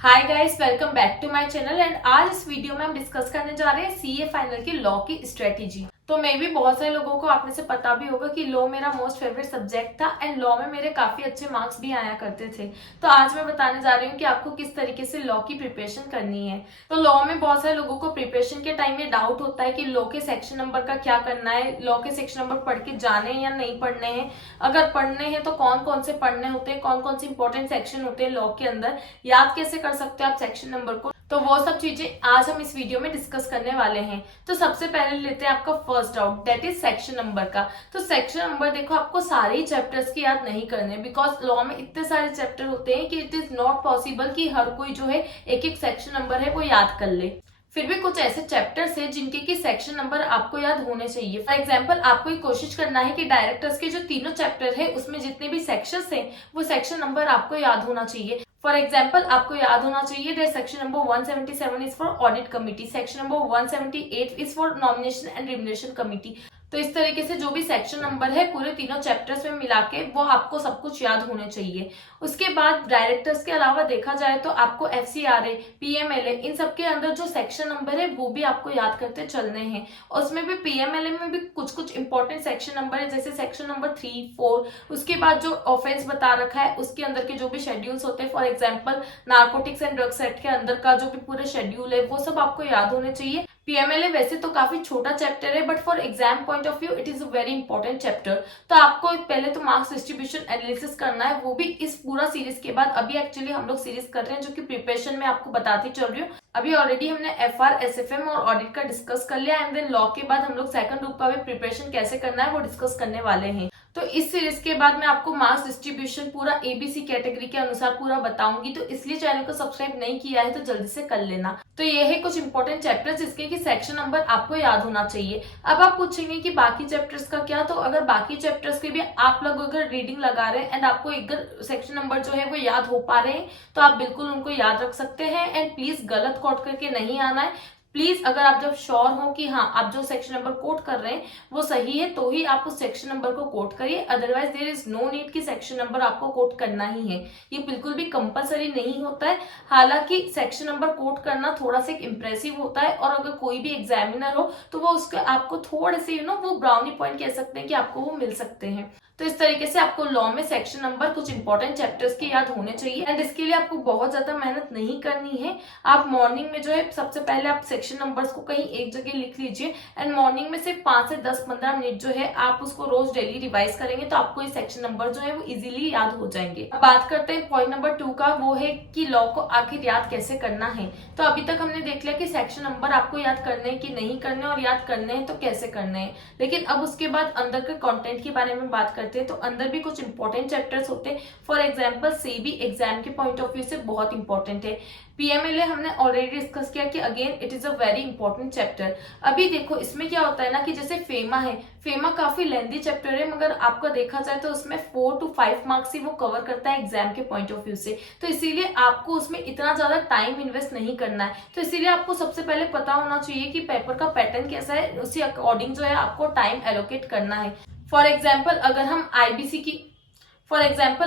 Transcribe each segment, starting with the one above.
Hi guys, welcome back to my channel. And आज इस video में हम डिस्कस करने जा रहे हैं सीए फाइनल की लॉ की स्ट्रेटेजी। तो मे भी बहुत सारे लोगों को आप में से पता भी होगा कि लॉ मेरा मोस्ट फेवरेट सब्जेक्ट था एंड लॉ में मेरे काफी अच्छे मार्क्स भी आया करते थे। तो आज मैं बताने जा रही हूँ कि आपको किस तरीके से लॉ की प्रिपरेशन करनी है। तो लॉ में बहुत सारे लोगों को प्रिपरेशन के टाइम में डाउट होता है कि लॉ के सेक्शन नंबर का क्या करना है, लॉ के सेक्शन नंबर पढ़ के जाने या नहीं पढ़ने हैं, अगर पढ़ने हैं तो कौन कौन से पढ़ने होते हैं, कौन कौन से इंपॉर्टेंट सेक्शन होते हैं लॉ के अंदर, याद कैसे कर सकते हो आप सेक्शन नंबर को। तो वो सब चीजें आज हम इस वीडियो में डिस्कस करने वाले हैं। तो सबसे पहले लेते हैं आपका first doubt, that is section number का। तो सेक्शन नंबर देखो, आपको सारे ही चैप्टर्स की याद नहीं करने, बिकॉज लॉ में इतने सारे चैप्टर होते हैं कि इट इज नॉट पॉसिबल कि हर कोई जो है एक एक सेक्शन नंबर है वो याद कर ले। फिर भी कुछ ऐसे चैप्टर्स हैं जिनके की सेक्शन नंबर आपको याद होने चाहिए। फॉर एग्जांपल, आपको ये कोशिश करना है कि डायरेक्टर्स के जो तीनों चैप्टर है उसमें जितने भी सेक्शंस हैं वो सेक्शन नंबर आपको याद होना चाहिए। फॉर एग्जाम्पल, आपको याद होना चाहिए that section number 177 is for audit committee, section number 178 is for nomination and remuneration committee. तो इस तरीके से जो भी सेक्शन नंबर है पूरे तीनों चैप्टर्स में मिला के वो आपको सब कुछ याद होने चाहिए। उसके बाद डायरेक्टर्स के अलावा देखा जाए तो आपको FCRA, PMLA इन सब के अंदर जो सेक्शन नंबर है वो भी आपको याद करते चलने हैं। और उसमें भी PMLA में भी कुछ कुछ इंपॉर्टेंट सेक्शन नंबर है, जैसे सेक्शन नंबर 3, 4। उसके बाद जो ऑफेंस बता रखा है उसके अंदर के जो भी शेड्यूल्स होते हैं, for example narcotics and drugs act के अंदर का जो भी पूरे शेड्यूल है वो सब आपको याद होने चाहिए। PMLA वैसे तो काफी छोटा चैप्टर है, but for exam point of view it is a very important chapter. तो आपको पहले तो मार्क्स डिस्ट्रीब्यूशन एनालिसिस करना है, वो भी इस पूरा सीरीज के बाद। अभी एक्चुअली हम लोग सीरीज कर रहे हैं जो कि प्रिपरेशन में आपको बताती चल रही हूँ। अभी ऑलरेडी हमने FR, SFM और ऑडिट का डिस्कस कर लिया, एंड देन लॉ के बाद हम लोग सेकंड ग्रुप का भी प्रिपरेशन कैसे करना है वो डिस्कस करने वाले हैं। तो इस सीरीज के बाद मैं आपको मार्क्स डिस्ट्रीब्यूशन पूरा ABC कैटेगरी के अनुसार पूरा बताऊंगी। तो इसलिए चैनल को सब्सक्राइब नहीं किया है तो जल्दी से कर लेना। तो ये है कुछ इंपॉर्टेंट चैप्टर्स जिसके कि सेक्शन नंबर आपको याद होना चाहिए। अब आप पूछेंगे कि बाकी चैप्टर्स का क्या। तो अगर बाकी चैप्टर्स के भी आप लोग अगर रीडिंग लगा रहे हैं एंड आपको एक सेक्शन नंबर जो है वो याद हो पा रहे हैं तो आप बिल्कुल उनको याद रख सकते हैं। एंड प्लीज गलत कोट करके नहीं आना है। प्लीज अगर आप जब श्योर हो कि हाँ आप जो सेक्शन नंबर कोट कर रहे हैं वो सही है तो ही आप उस सेक्शन नंबर को कोट करिए, otherwise there is no need कि सेक्शन नंबर आपको कोट करना ही है। ये बिल्कुल भी कंपलसरी नहीं होता है। हालांकि सेक्शन नंबर कोट करना थोड़ा सा इंप्रेसिव होता है, और अगर कोई भी एग्जामिनर हो तो वो उसके आपको थोड़े से वो ब्राउनी पॉइंट कह सकते हैं कि आपको वो मिल सकते हैं। तो इस तरीके से आपको लॉ में सेक्शन नंबर कुछ इंपॉर्टेंट चैप्टर्स के याद होने चाहिए। एंड इसके लिए आपको बहुत ज्यादा मेहनत नहीं करनी है। आप मॉर्निंग में जो है सबसे पहले आप सेक्शन नंबर्स को कहीं एक जगह लिख लीजिए, एंड मॉर्निंग में सिर्फ 5 से 10-15 मिनट जो है आप उसको रोज डेली रिवाइज करेंगे तो आपको ये सेक्शन नंबर जो है वो इजीली याद हो जाएंगे। अब बात करते हैं पॉइंट नंबर 2 का, वो है कि लॉ को आखिर याद कैसे करना है। तो अभी तक हमने देख लिया कि सेक्शन नंबर आपको याद करने कि नहीं करने, और याद करने हैं तो कैसे करने हैं। लेकिन अब उसके बाद अंदर के कंटेंट के बारे में बात करते हैं। तो अंदर भी कुछ इंपॉर्टेंट चैप्टर्स होते हैं। फॉर एग्जाम्पल, CB एग्जाम के पॉइंट ऑफ व्यू से बहुत इंपॉर्टेंट है। PMLA हमने ऑलरेडी डिस्कस किया कि again it is a very important chapter. अभी देखो इसमें क्या होता है ना कि जैसे फेमा है, फेमा काफी लेंथी चैप्टर है, मगर आपका देखा जाए तो उसमें 4 to 5 मार्क्स ही वो कवर करता है एग्जाम के पॉइंट ऑफ व्यू से। तो इसीलिए आपको उसमें इतना ज्यादा टाइम इन्वेस्ट नहीं करना है। तो इसीलिए आपको सबसे पहले पता होना चाहिए कि पेपर का पैटर्न कैसा है, उसी अकॉर्डिंग जो है आपको टाइम एलोकेट करना है। फॉर एग्जाम्पल,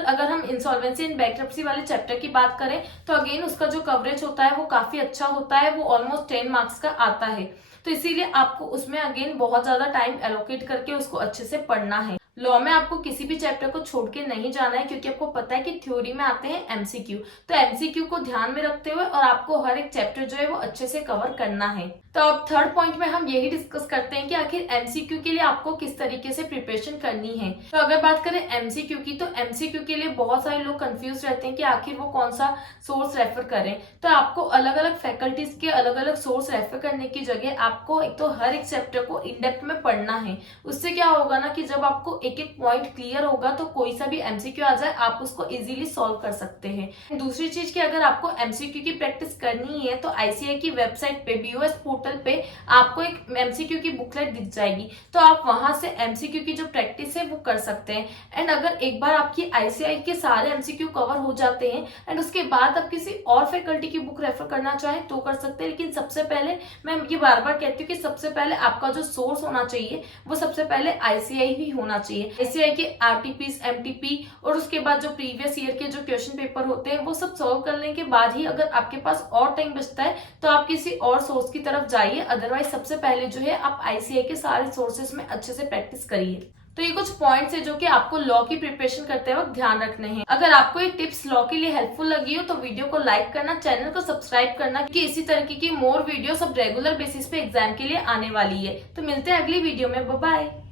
अगर हम इंसॉल्वेंसी एंड बैंक्रप्सी वाले चैप्टर की बात करें तो अगेन उसका जो कवरेज होता है वो काफी अच्छा होता है, वो ऑलमोस्ट 10 मार्क्स का आता है। तो इसीलिए आपको उसमें अगेन बहुत ज्यादा टाइम एलोकेट करके उसको अच्छे से पढ़ना है। लॉ में आपको किसी भी चैप्टर को छोड़ के नहीं जाना है, क्योंकि आपको पता है कि थ्योरी में आते हैं MCQ। तो MCQ को ध्यान में रखते हुए और आपको हर एक चैप्टर जो है वो अच्छे से कवर करना है। तो अब थर्ड पॉइंट में हम यही डिस्कस करते हैं कि आखिर MCQ के लिए आपको किस तरीके से प्रिपरेशन करनी है। तो अगर बात करें MCQ की, तो MCQ के लिए बहुत सारे लोग कंफ्यूज रहते हैं कि आखिर वो कौन सा सोर्स रेफर करें। तो आपको अलग अलग फैकल्टीज के अलग अलग सोर्स रेफर करने की जगह आपको एक तो हर एक चैप्टर को इन डेप्थ में पढ़ना है। उससे क्या होगा ना कि जब आपको एक एक पॉइंट क्लियर होगा तो कोई सा भी MCQ आ जाए आप उसको इजीली सॉल्व कर सकते हैं। दूसरी चीज कि अगर आपको MCQ की प्रैक्टिस करनी है तो ICAI की वेबसाइट पे, BOS पोर्टल पे आपको एक MCQ की बुकलेट दिख जाएगी। तो आप वहां से MCQ की जो प्रैक्टिस है वो कर सकते हैं। एंड अगर एक बार आपकी ICAI के सारे MCQ कवर हो जाते हैं एंड उसके बाद आप किसी और फैकल्टी की बुक रेफर करना चाहें तो कर सकते हैं। लेकिन सबसे पहले मैं ये बार बार कहती हूँ कि सबसे पहले आपका जो सोर्स होना चाहिए वो सबसे पहले ICAI ही होना चाहिए। चाहिए। आईसीएआई के आरटीपीस, एमटीपी और उसके बाद जो प्रीवियस ईयर के जो क्वेश्चन पेपर होते हैं वो सब सॉल्व करने के बाद ही अगर आपके पास और टाइम बचता है तो आप किसी और सोर्स की तरफ जाइए। अदरवाइज सबसे पहले जो है आप आईसीएआई के सारे सोर्सेस में अच्छे से प्रैक्टिस करिए। तो ये कुछ पॉइंट्स है जो कि आपको लॉ की प्रिपरेशन करते वक्त ध्यान रखने हैं। अगर आपको ये टिप्स लॉ के लिए हेल्पफुल लगी हो तो वीडियो को लाइक करना, चैनल को सब्सक्राइब करना, क्योंकि इसी तरीके की मोर वीडियो सब रेगुलर बेसिस पे एग्जाम के लिए आने वाली है। तो मिलते हैं अगली वीडियो में। Bye bye.